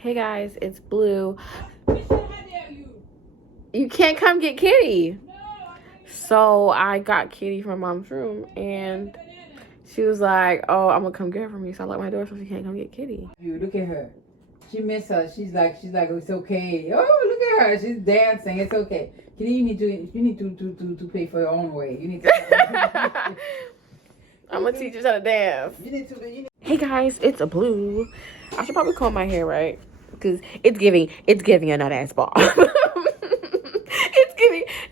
Hey guys, it's Blue. You can't come get Kitty. So I got Kitty from Mom's room, and she was like, "Oh, I'm gonna come get her from you." So I locked my door so she can't come get Kitty. You look at her. She miss her. She's like, it's okay. Oh, look at her. She's dancing. It's okay. Kitty, you need to pay for your own way. You need to. I'm gonna teach you how to dance. Hey guys, it's a Blue. I should probably comb my hair, right? Because it's giving a nut ass bob.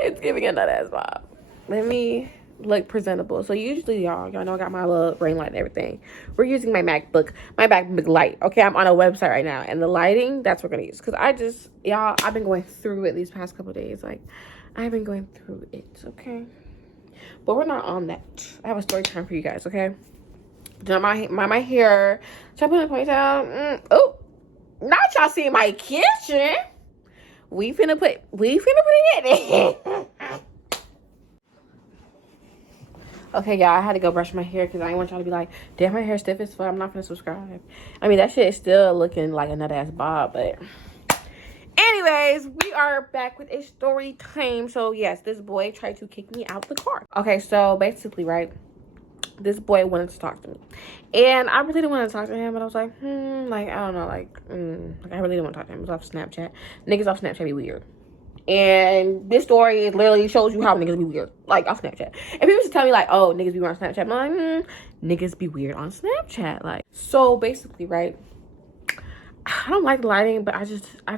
it's giving a nut ass bob. Let me look presentable. So usually y'all know I got my little ring light and everything. We're using my MacBook light. Okay, I'm on a website right now, and the lighting, that's what we're gonna use. Because I've been going through it these past couple days. Like, I've been going through it, okay? But we're not on that. I have a story time for you guys, okay? Done my hair. Should I put in a ponytail? Oh, not y'all see my kitchen. We finna put it in. Okay, y'all, I had to go brush my hair because I didn't want y'all to be like, damn, my hair stiff as fuck. I'm not gonna subscribe. I mean, that shit is still looking like a nut ass bob, but anyways, we are back with a story time. So yes, this boy tried to kick me out the car. Okay, so basically, right, this boy wanted to talk to me, and I really didn't want to talk to him, but I was like, like, I don't know, like I really didn't want to talk to him. It was off Snapchat. Niggas off Snapchat be weird. And this story is literally shows you how niggas be weird, like, off Snapchat. And people used to tell me, like, oh, niggas be weird on Snapchat. I'm like, niggas be weird on Snapchat. Like, so basically, right, I don't like the lighting, but I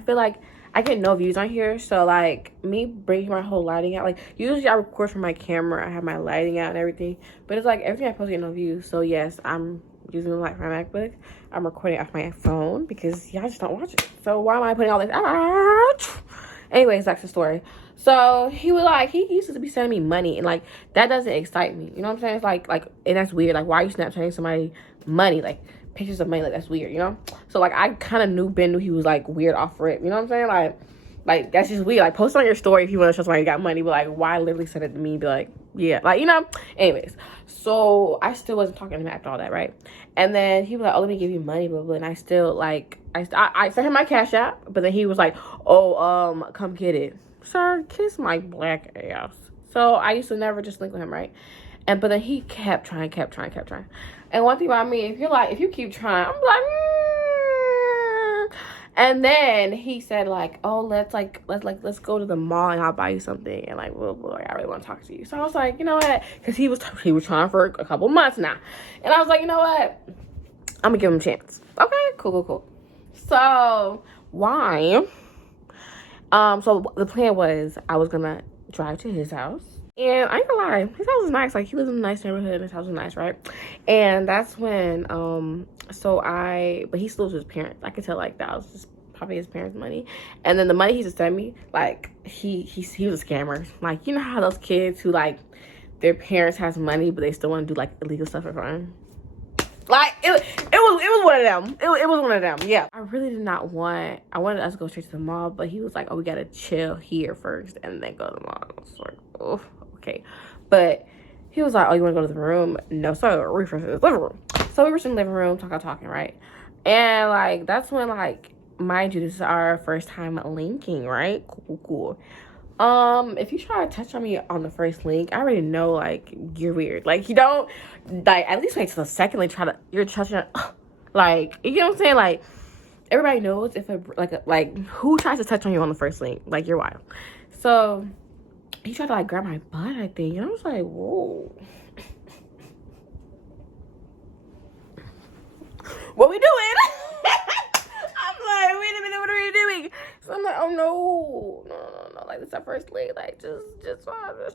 feel like I get no views on here. So, like, me bringing my whole lighting out, like, usually I record from my camera. I have my lighting out and everything. But it's like, everything I post get no views. So, yes, I'm using the light from my MacBook. I'm recording off my phone because y'all just don't watch it. So, why am I putting all this out? Anyways, that's the story. So he was like, he used to be sending me money, and like that doesn't excite me. You know what I'm saying? It's like, and that's weird. Like, why are you Snapchatting somebody money? Like, pictures of money, like, that's weird, you know? So like, I kind of knew he was like weird off rip. You know what I'm saying? Like that's just weird. Like, post on your story if you want to show somebody you got money, but like, why literally send it to me? Be like, yeah, like, you know. Anyways, so I still wasn't talking to him after all that, right? And then he was like, oh, let me give you money, blah blah. And I still like, I sent him my Cash App, but then he was like, oh, come get it. Sir, kiss my black ass. So I used to never just link with him, right? But then he kept trying. And one thing about me, if you keep trying, I'm like, And then he said, like, oh, let's go to the mall and I'll buy you something. And like, well, boy, I really want to talk to you. So I was like, you know what? Because he was trying for a couple months now. And I was like, you know what? I'm gonna give him a chance. Okay, cool. So why? So the plan was I was gonna drive to his house. And I ain't gonna lie, his house was nice. Like, he lives in a nice neighborhood and his house was nice, right? And that's when, but he still lives with his parents. I could tell, like, that was just probably his parents' money. And then the money he used to send me, like, he was a scammer. Like, you know how those kids who, like, their parents has money, but they still want to do, like, illegal stuff for fun? Like, it was one of them. It was one of them, yeah. I really did not I wanted us to go straight to the mall, but he was like, oh, we gotta chill here first and then go to the mall. I was like, oh, okay. But he was like, oh, you wanna go to the room? No, so we're in the living room. So we were in the living room, talking, right? And like, that's when, like, mind you, this is our first time linking, right? Cool. If you try to touch on me on the first link, I already know, like, you're weird. Like, you don't, like, at least wait till the second link, you're touching on, like, you know what I'm saying? Like, everybody knows if who tries to touch on you on the first link? Like, you're wild. So he tried to, like, grab my butt, I think, and I was like, whoa. What we doing? I'm like, wait a minute, what are you doing? So I'm like, oh no, like, this is our first link, like, just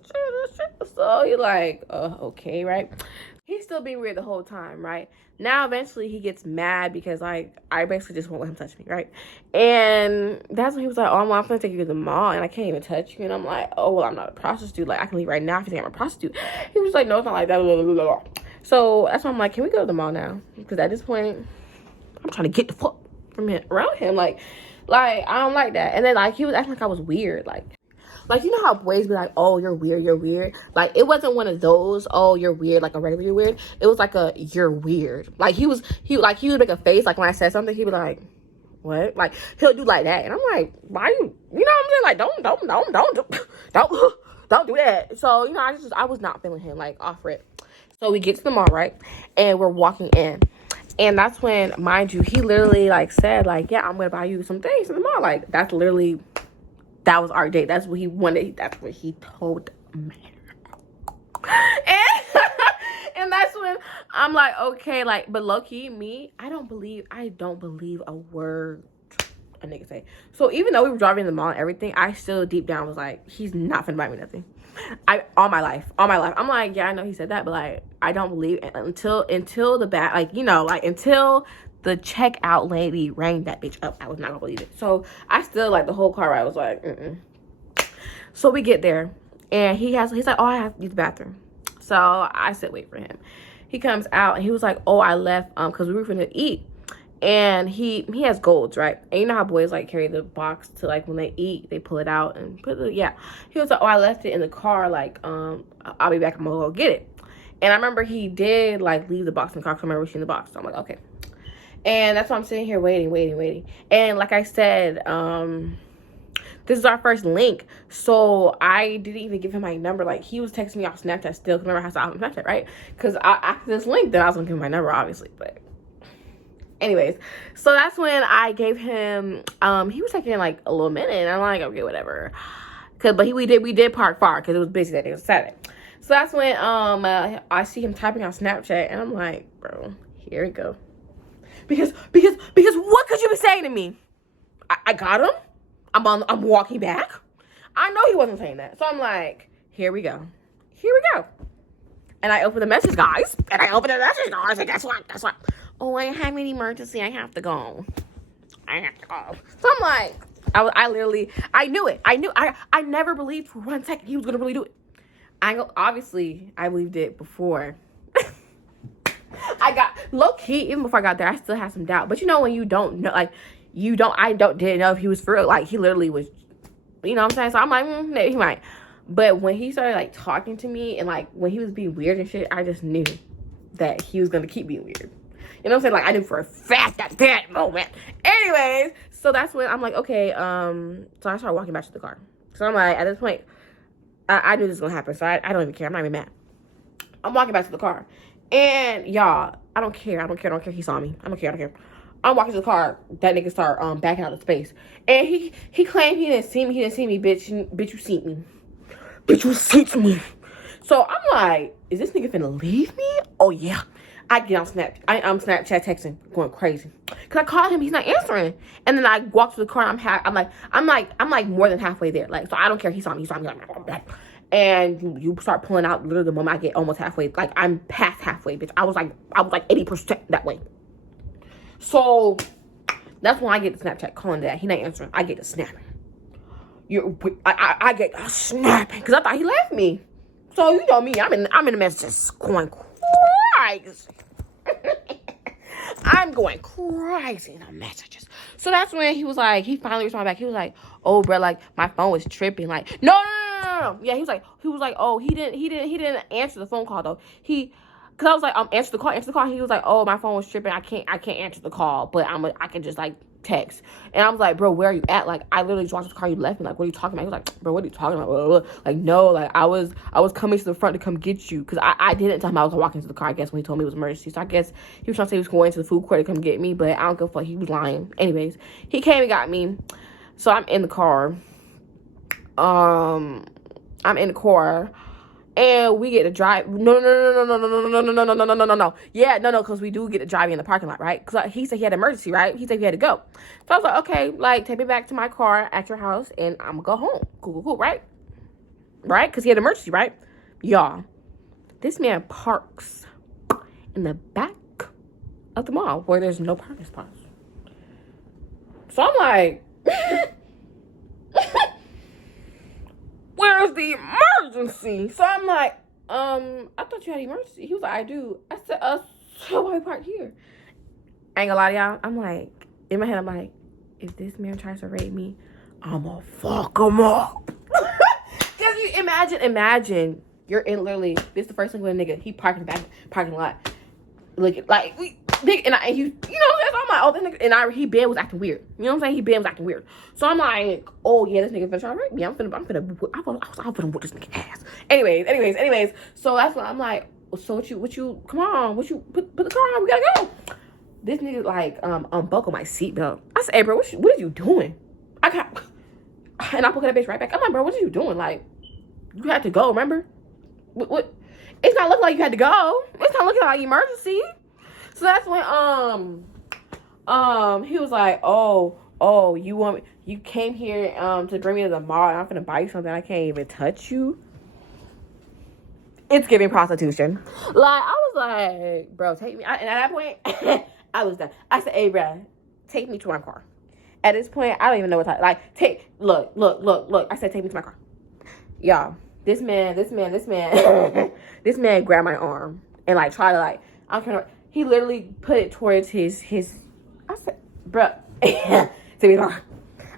chill. So he like, okay, right? He's still being weird the whole time, right? Now eventually he gets mad because, like, I basically just won't let him touch me, right? And that's when he was like, oh, I'm gonna take you to the mall and I can't even touch you. And I'm like, oh, well, I'm not a prostitute, like, I can leave right now if you think I'm a prostitute. He was like, no, it's not like that, blah, blah, blah. So that's why I'm like, can we go to the mall now? Because at this point, I'm trying to get the fuck from around him, like I don't like that. And then, like, he was acting like I was weird, like you know how boys be like, oh, you're weird. Like, it wasn't one of those, oh, you're weird, like a regular you're weird. It was like a, you're weird. Like, he would make a face, like, when I said something, he'd be like, what? Like, he'll do like that. And I'm like, why you know what I'm saying? Like, don't do that. So, you know, I was not feeling him, like, off rip. So we get to the mall, right? And we're walking in. And that's when, mind you, he literally, like, said, like, yeah, I'm going to buy you some things in the mall. Like, that was our date. That's what he wanted. That's what he told me. And that's when I'm like, okay, like, but low-key, me, I don't believe a word a nigga say. So even though we were driving in the mall and everything, I still deep down was like, he's not finna buy me nothing. All my life. I'm like, yeah, I know he said that, but like, I don't believe it until the back, like, you know, like, until the checkout lady rang that bitch up, I was not gonna believe it. So I still, like, the whole car ride was like, So we get there, and he's like, oh, I have to use the bathroom. So I said, wait for him. He comes out, and he was like, oh, I left, because we were finna eat. And he has golds, right? And you know how boys, like, carry the box to, like, when they eat, they pull it out and put it, yeah. He was like, oh, I left it in the car, like, I'll be back, I'm gonna go get it. And I remember he did, like, leave the box in the car, because I remember seeing the box. So I'm like, okay. And that's why I'm sitting here waiting. And like I said, this is our first link. So I didn't even give him my number. Like, he was texting me off Snapchat still. Remember how I saw him on Snapchat, right? Because after this link, then I was going to give him my number, obviously. But anyways, so that's when I gave him, he was taking like a little minute. And I'm like, okay, whatever. But we did park far because it was busy that day. It was Saturday. So that's when I see him typing on Snapchat. And I'm like, bro, here we go. Because what could you be saying to me? I got him. I'm walking back. I know he wasn't saying that. So I'm like, here we go. And I open the message, guys. And guess what? Oh, I have an emergency. I have to go. So I'm like, I knew it. I never believed for 1 second he was going to really do it. Obviously, I believed it before. I got low-key, even before I got there, I still had some doubt. But you know when you don't know, like, didn't know if he was for real. Like, he literally was, you know what I'm saying? So I'm like, maybe he might. But when he started, like, talking to me and, like, when he was being weird and shit, I just knew that he was going to keep being weird. You know what I'm saying? Like, I knew for a fact at that moment. Anyways, so that's when I'm like, okay, so I started walking back to the car. So I'm like, at this point, I knew this was going to happen. So I don't even care. I'm not even mad. I'm walking back to the car. And y'all, I don't care. He saw me. I don't care. I'm walking to the car. That nigga start backing out of space. And he claimed he didn't see me. Bitch, you seen me. Bitch, you seen me. So I'm like, is this nigga finna leave me? Oh yeah. I get on I'm Snapchat texting, going crazy. Cause I called him, he's not answering. And then I walk to the car. I'm like more than halfway there. Like, so I don't care. He saw me. And you start pulling out literally the moment I get almost halfway. Like, I'm past halfway, bitch. I was like 80% that way. So that's when I get the Snapchat calling that. He not answering. I get the snapping. I get a snapping. Because I thought he left me. So you know me, I'm in the messages going crazy. I'm going crazy in the messages. So that's when he finally responded back. He was like, oh, bro, like, my phone was tripping. Like, no. Yeah, he was like, oh, he didn't answer the phone call though. Cause I was like, answer the call. He was like, oh, my phone was tripping. I can't answer the call, but I can just like text. And I was like, bro, where are you at? Like, I literally just watched the car you left me. Like, what are you talking about? He was like, bro, what are you talking about? Like, no, like, I was coming to the front to come get you. Cause I didn't tell him I was walking to the car, I guess, when he told me it was emergency. So I guess he was trying to say he was going to the food court to come get me, but I don't give a fuck. He was lying. Anyways, he came and got me. So I'm in the car. And we get to drive. No. Yeah, no, because we do get to drive in the parking lot, right? Because he said he had an emergency, right? He said he had to go. So I was like, okay, like, take me back to my car at your house, and I'm going to go home. Cool, right? Right? Because he had an emergency, right? Y'all, this man parks in the back of the mall where there's no parking spots. So I'm like, where's the emergency? So I'm like, I thought you had emergency. He was like, I do. I said, so why we parked here? I ain't gonna lie to y'all. I'm like, in my head, I'm like, if this man tries to rape me, I'ma fuck him up. Cause you imagine, you're in literally, this is the first thing with a nigga, he parked in the back parking lot. Look, like, and you know what I'm saying? So I'm like, oh, this nigga, and he Ben was acting weird. You know what I'm saying? He was acting weird. So I'm like, oh yeah, this nigga finna try to rape me. I'm finna whoop this nigga ass. Anyways. So that's why I'm like, so what you, come on, put the car on, we gotta go. This nigga like, unbuckle my seatbelt. I said, hey bro, what are you doing? And I put that bitch right back. I'm like, bro, what are you doing? Like, you had to go, remember? What? It's not looking like you had to go. It's not looking like emergency. So that's when he was like, oh, you came here to bring me to the mall and I'm gonna buy you something. I can't even touch you. It's giving prostitution. Like, I was like, bro, take me. And at that point, I was done. I said, hey, bro, take me to my car. At this point, I don't even know what time. Like, look. I said, take me to my car. Y'all, this man, this man grabbed my arm and like tried to like, I'm trying to. He literally put it towards his. I said, bro, take me to my car.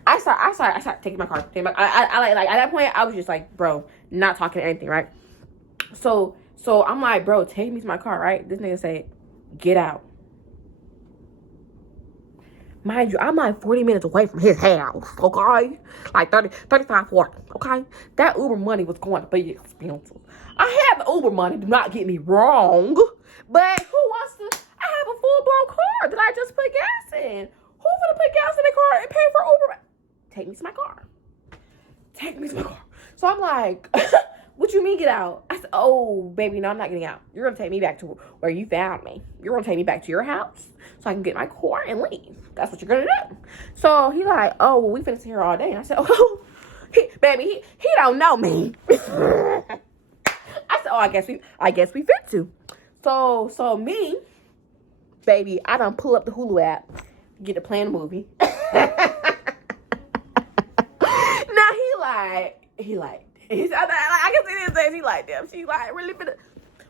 I started taking my car. I like at that point, I was just like, bro, not talking to anything, right? So I'm like, bro, take me to my car, right? This nigga said, get out. Mind you, I'm like 40 minutes away from his house, okay? Like 35, 40, okay? That Uber money was going to be expensive. I have the Uber money, do not get me wrong. But who wants to? I have a full-blown car that I just put gas in. Who gonna put gas in the car and pay for Uber? Take me to my car. Take me to my car. So I'm like, what you mean get out? I said, oh, baby, no, I'm not getting out. You're going to take me back to where you found me. You're going to take me back to your house so I can get my car and leave. That's what you're going to do. So he like, oh, well, we finna sit here all day. And I said, oh, he don't know me. I said, oh, I guess we fit to. So me, baby, I done pull up the Hulu app, get to playing a movie. Now he like, I can see this thing. She like them. She like really finna.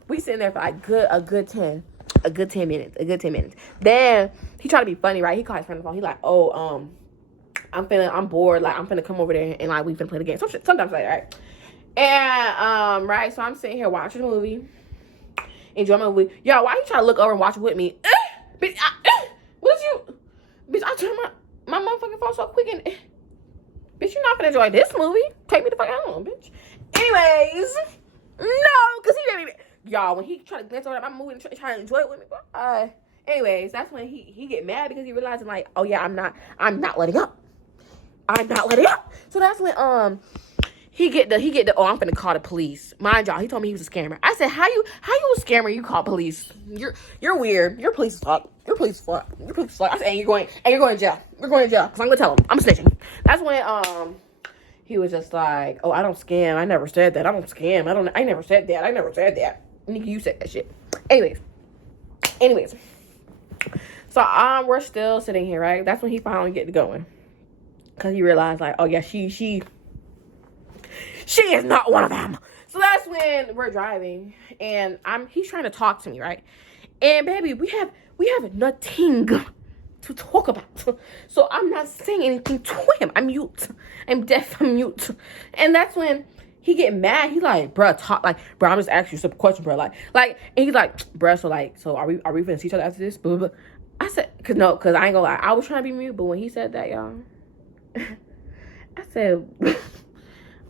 We sitting there for like a good 10 minutes. Then he tried to be funny, right? He called his friend on the phone. He like, oh, I'm bored. Like I'm finna come over there and like we finna play the game. Sometimes like right. And right. So I'm sitting here watching the movie, enjoying my movie. Y'all, why you trying to look over and watch it with me? Bitch, what's you? Bitch, I turned my motherfucking phone so quick and. Bitch, you're not gonna enjoy this movie. Take me the fuck home, bitch. Anyways, no, because he didn't even, y'all, when he tried to glance over at my movie and try to enjoy it with me, anyways, that's when he get mad because he realizing like, oh yeah, I'm not letting up. I'm not letting up. So that's when, he get the, oh, I'm finna call the police. Mind y'all, he told me he was a scammer. I said, how you a scammer, you call police? You're weird. Your police is fuck. Your police is fuck. I said, and you're going to jail. You're going to jail. Because I'm gonna tell him. I'm snitching. That's when he was just like, oh, I don't scam. I never said that. I don't scam. I never said that. Nigga, you said that shit. Anyways. So we're still sitting here, right? That's when he finally get to going. Cause he realized like, oh yeah, she is not one of them. So that's when we're driving and he's trying to talk to me, right? And baby, we have nothing to talk about. So I'm not saying anything to him. I'm mute. I'm deaf, I'm mute. And that's when he get mad. He like, bruh, talk like, bruh, I'm just asking you some question, bruh. Like, and he's like, bruh, so are we gonna see each other after this? Blah, blah, blah. I said, cause I ain't gonna lie. I was trying to be mute, but when he said that, y'all, I said, boy,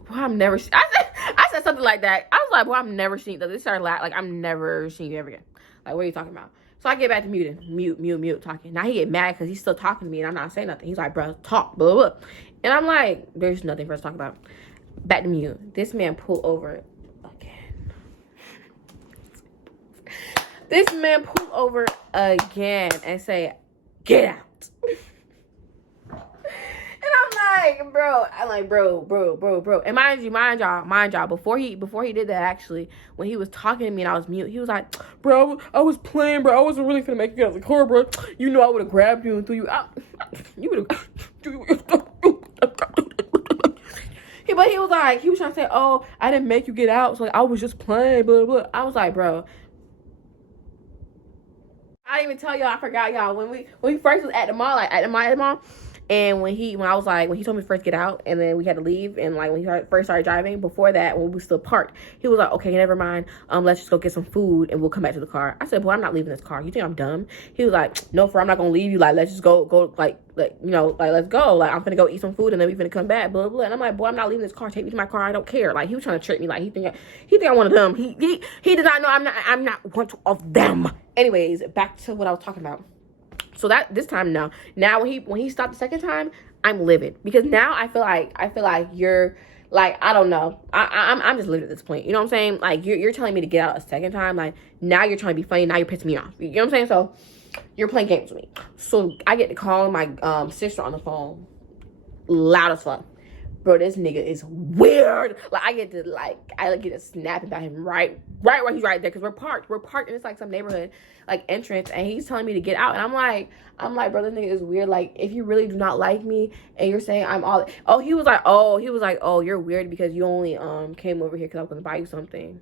I said something like that. I was like, boy, I'm never seeing you. This started like, I'm never seeing you ever again. Like, what are you talking about? So I get back to mute, talking. Now he get mad because he's still talking to me and I'm not saying nothing. He's like, bro, talk, blah, blah, blah. And I'm like, there's nothing for us to talk about. Back to mute. This man pulled over again. This man pulled over again and say, get out. I'm like, bro. And mind y'all, before he did that, actually, when he was talking to me and I was mute, he was like, bro, I was playing, bro. I wasn't really finna make you get out of the car, bro. You know I would have grabbed you and threw you out. You would have. But he was trying to say, oh, I didn't make you get out, so like, I was just playing, blah, blah. I was like, bro. I didn't even tell y'all, I forgot y'all, when we first was at the mall, And when he told me first get out, and then we had to leave, and like when he first started driving, before that, when we still parked, he was like, okay, never mind, let's just go get some food and we'll come back to the car. I said, boy, I'm not leaving this car. You think I'm dumb? He was like, no, I'm not gonna leave you. Like, let's just go like you know, like, let's go. Like, I'm gonna go eat some food and then we finna come back, blah, blah. And I'm like, boy, I'm not leaving this car. Take me to my car. I don't care. Like, he was trying to trick me. Like, he think I'm one of them. He did not know I'm not one of them. Anyways, back to what I was talking about. So that this time now when he stopped the second time, I'm livid, because now I feel like you're like, I don't know. I'm just livid at this point. You know what I'm saying? Like, you're telling me to get out a second time. Like, now you're trying to be funny. Now you're pissing me off. You know what I'm saying? So you're playing games with me. So I get to call my sister on the phone, loud as fuck. Bro, this nigga is weird. Like, I get to snap about him right where he's right there, because we're parked and it's like some neighborhood like entrance, and he's telling me to get out, and I'm like, bro, this nigga is weird. Like, if you really do not like me and you're saying he was like, oh, you're weird because you only came over here because I was gonna buy you something.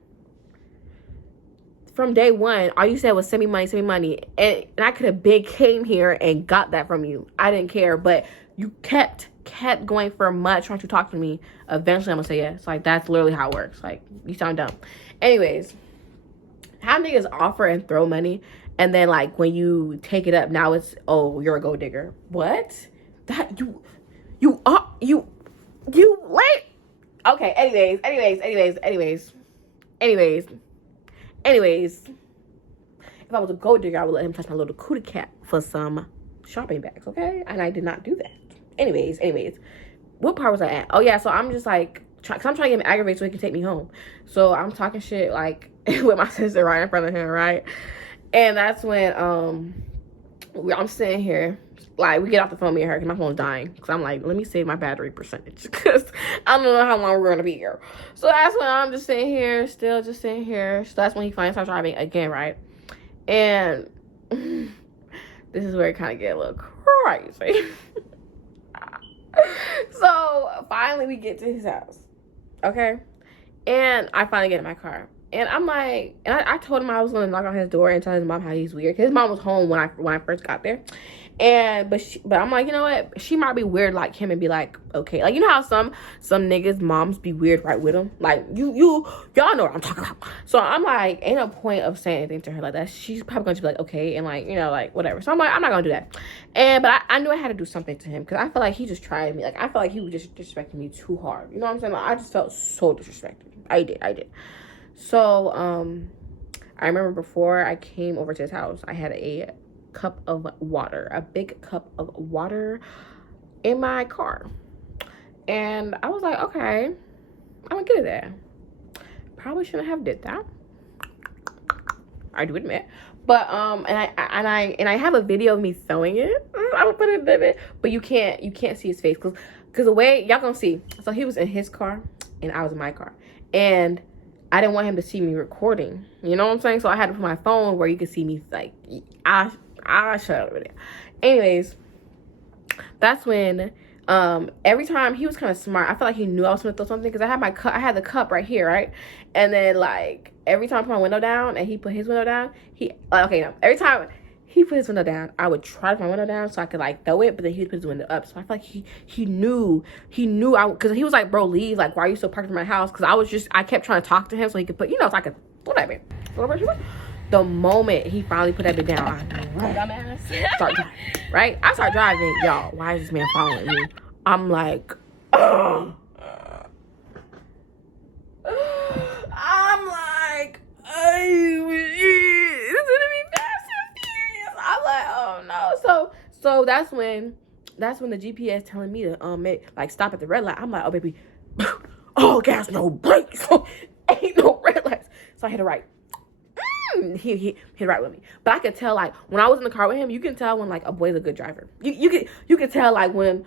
From day one, all you said was send me money, and I could have came here and got that from you. I didn't care, but you kept going for months trying to talk to me. Eventually I'm gonna say yes. Like, that's literally how it works. Like, you sound dumb. Anyways, how niggas offer and throw money, and then like when you take it up, now it's, oh, you're a gold digger. What? That you wait. Okay, anyways. If I was a gold digger, I would let him touch my little cootie cat for some shopping bags, okay? And I did not do that. Anyways, what part was I at? Oh yeah, so I'm just like, cause I'm trying to get him aggravated so he can take me home. So I'm talking shit like with my sister right in front of him, right? And that's when I'm sitting here, like, we get off the phone, me and her, because my phone's dying. Because I'm like, let me save my battery percentage, because I don't know how long we're going to be here. So that's when I'm just sitting here, still just sitting here. So that's when he finally starts driving again, right? And this is where it kind of get a little crazy. So finally we get to his house, okay? And I finally get in my car. And I'm like, and I told him I was gonna knock on his door and tell his mom how he's weird. Cause his mom was home when I first got there. And but I'm like, you know what? She might be weird like him and be like, okay. Like, you know how some niggas moms be weird right with them? Like, y'all know what I'm talking about. So I'm like, ain't no point of saying anything to her like that. She's probably gonna be like, okay, and like, you know, like whatever. So I'm like, I'm not gonna do that. And but I knew I had to do something to him, because I feel like he just tried me. Like, I felt like he was just disrespecting me too hard. You know what I'm saying? Like, I just felt so disrespected. I did. So I remember before I came over to his house, I had a cup of water, a big cup of water in my car, and I was like, okay, I'm gonna get it there. Probably shouldn't have did that, I do admit, but and I have a video of me throwing it. I would put it in it, but you can't see his face, because the way y'all gonna see. So he was in his car and I was in my car, and I didn't want him to see me recording. You know what I'm saying? So I had to put my phone where you could see me. Like, I shut up with it. Anyways, that's when every time he was kind of smart. I felt like he knew I was gonna throw something, because I had the cup right here, right? And then like every time I put my window down and he put his window down, every time he put his window down, I would try to put my window down so I could like throw it, but then he'd put his window up. So I feel like he knew because he was like, bro, leave. Like, why are you still parked in my house? Because I kept trying to talk to him so he could put, so I could, whatever. The moment he finally put that bit down, I start driving, right? I start driving, y'all. Why is this man following me? I'm like, ugh. I'm like, this is gonna be fast and furious. I'm like, oh no. So that's when the GPS telling me to stop at the red light. I'm like, oh baby, oh gas, no brakes, ain't no red lights. So I hit a right. He hit right with me, but I could tell, like, when I was in the car with him, you can tell when like a boy's a good driver. You could tell like when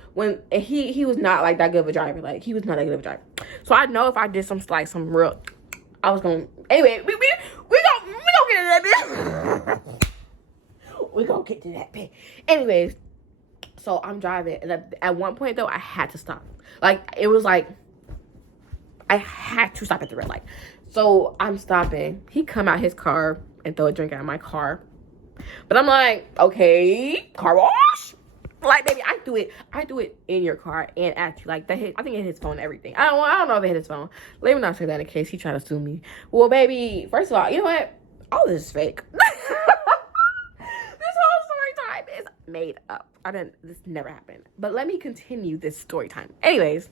he was not like that good of a driver. Like, he was not that good of a driver. So I know if I did some real, I was gonna, anyway, we gonna get to that bit. We gonna get to that bit. Anyways, so I'm driving, and at one point though, I had to stop. Like, it was like I had to stop at the red light. So I'm stopping. He come out his car and throw a drink out of my car. But I'm like, okay, car wash. Like, baby, I do it in your car and at you. Like, that hit, I think it hit his phone and everything. I don't know if it hit his phone. Let me not say that in case he try to sue me. Well, baby, first of all, you know what? All this is fake. This whole story time is made up. This never happened. But let me continue this story time. Anyways,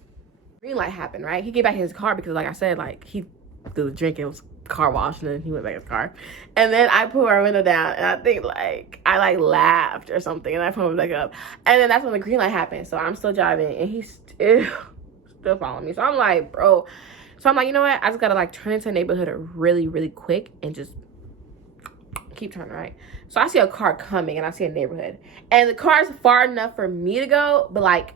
green light happened, right? He get back in his car because, like I said, like, he was drinking, was car wash, and then he went back in his car. And then I put our window down, and I think, like, I, like, laughed or something, and I put it back up. And then that's when the green light happened. So I'm still driving, and he's still following me. So I'm like, bro. So I'm like, you know what? I just got to, like, turn into a neighborhood really, really quick and just keep turning, right? So I see a car coming, and I see a neighborhood. And the car's far enough for me to go, but, like,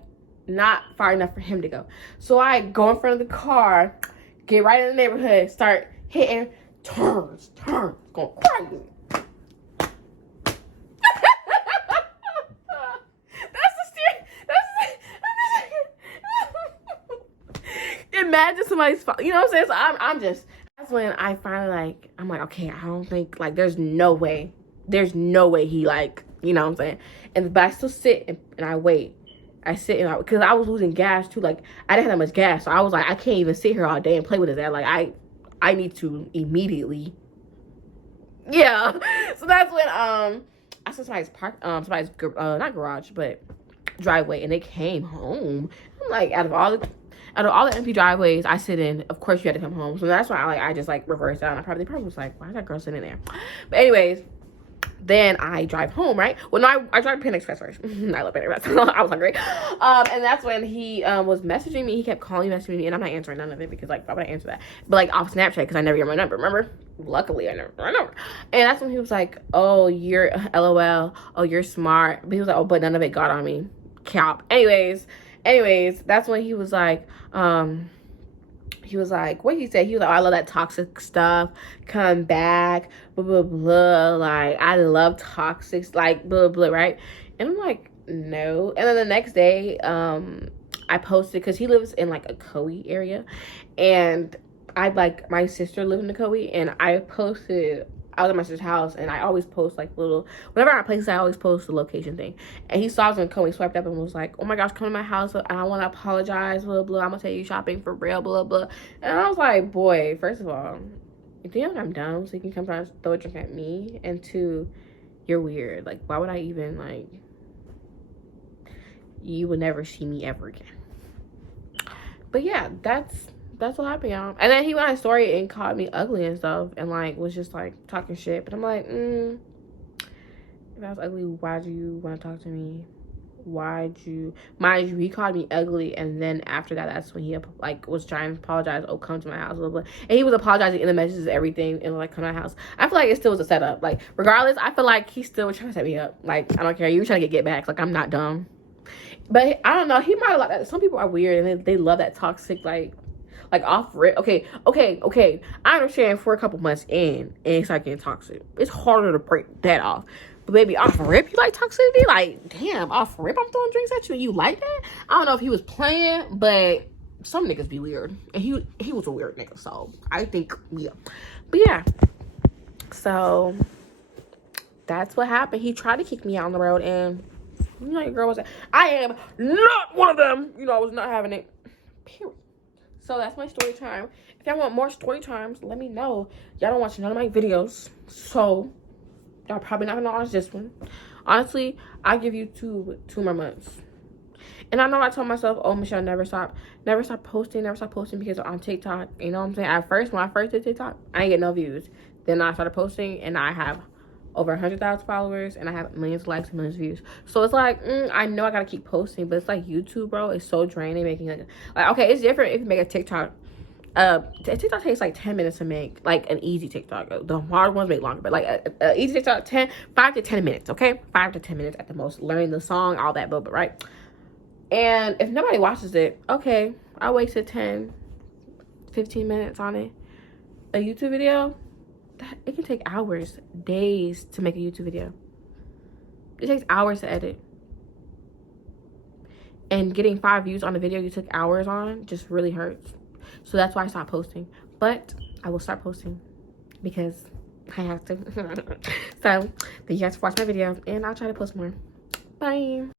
not far enough for him to go. So I go in front of the car, get right in the neighborhood, start hitting turns, going crazy. Imagine somebody's, you know what I'm saying? So I'm just, that's when I finally, like, I'm like, okay, I don't think, like, there's no way he, like, you know what I'm saying? But I still sit and I wait. I sit and because I was losing gas too. Like, I didn't have that much gas, so I was like, I can't even sit here all day and play with his ass. Like, I need to immediately. Yeah. So that's when I saw somebody's not garage, but driveway, and they came home. I'm like, out of all the empty driveways I sit in, of course you had to come home. So that's why I just like reversed out. They probably was like, why is that girl sitting there? But anyways, then I drive home, right? Well, no, I drive Panda Express first. I love Panda Express. I was hungry. And that's when he was messaging me. He kept messaging me, and I'm not answering none of it because, like, why would I answer that? But, like, off Snapchat because I never get my number, remember? Luckily, I never got my number. And that's when he was like, oh, you're LOL. Oh, you're smart. But he was like, oh, but none of it got on me. Cap. Anyways, that's when he was like, what he said? He was like, oh, I love that toxic stuff. Come back. Blah, blah, blah. Like, I love toxic, like, blah, blah, right? And I'm like, no. And then the next day, I posted, because he lives in, like, a Koei area. And my sister lived in the Koei. And I posted, I was at my sister's house, and I always post, like, whenever I place, I always post the location thing. And he saw us when Koei swiped up and was like, oh my gosh, come to my house, and I want to apologize, blah, blah, I'm gonna take you shopping for real, blah, blah. And I was like, boy, first of all, you think I'm dumb so you can come try to throw a drink at me? And two, you're weird. Like, why would I even, like, you would never see me ever again. But yeah, that's what happened, y'all. And then he went on a story and called me ugly and stuff, and, like, was just, like, talking shit. But I'm like, if I was ugly, why'd you want to talk to me? Mind you, he called me ugly, and then after that, that's when he, like, was trying to apologize. Oh, come to my house, blah, blah. And he was apologizing in the messages, everything, and, like, come to my house. I feel like it still was a setup. Like, regardless, I feel like he still was trying to set me up. Like, I don't care. You were trying to get back. Like, I'm not dumb. But I don't know. He might have liked that. Some people are weird, and they love that toxic, like off rip. Okay. I understand for a couple months in, and it's like getting toxic. It's harder to break that off. But baby, off rip, you like toxicity? Like, damn, off rip, I'm throwing drinks at you, and you like that? I don't know if he was playing, but some niggas be weird, and he was a weird nigga. So I think, yeah. But yeah, so that's what happened. He tried to kick me out on the road, and you know your girl was like, I am not one of them. You know, I was not having it. Period. So that's my story time. If y'all want more story times, let me know. Y'all don't watch none of my videos, so y'all probably not gonna watch this one. Honestly, I give you two more months. And I know I told myself, oh, Michelle, never stop posting because on TikTok, you know what I'm saying? At first, when I first did TikTok, I didn't get no views. Then I started posting, and I have over 100,000 followers, and I have millions of likes and millions of views. So it's like, I know I gotta keep posting, but it's like YouTube, bro. It's so draining making like okay, it's different if you make a TikTok. TikTok takes like 10 minutes to make, like an easy TikTok. The hard ones make longer, but like a easy TikTok, 5 to 10 minutes, okay? 5 to 10 minutes at the most. Learning the song, all that, but right? And if nobody watches it, okay, I wasted 10, 15 minutes on it. A YouTube video, it can take hours, days to make a YouTube video. It takes hours to edit. And getting 5 views on a video you took hours on just really hurts. So that's why I stopped posting. But I will start posting because I have to. So thank you guys for watching my video, and I'll try to post more. Bye.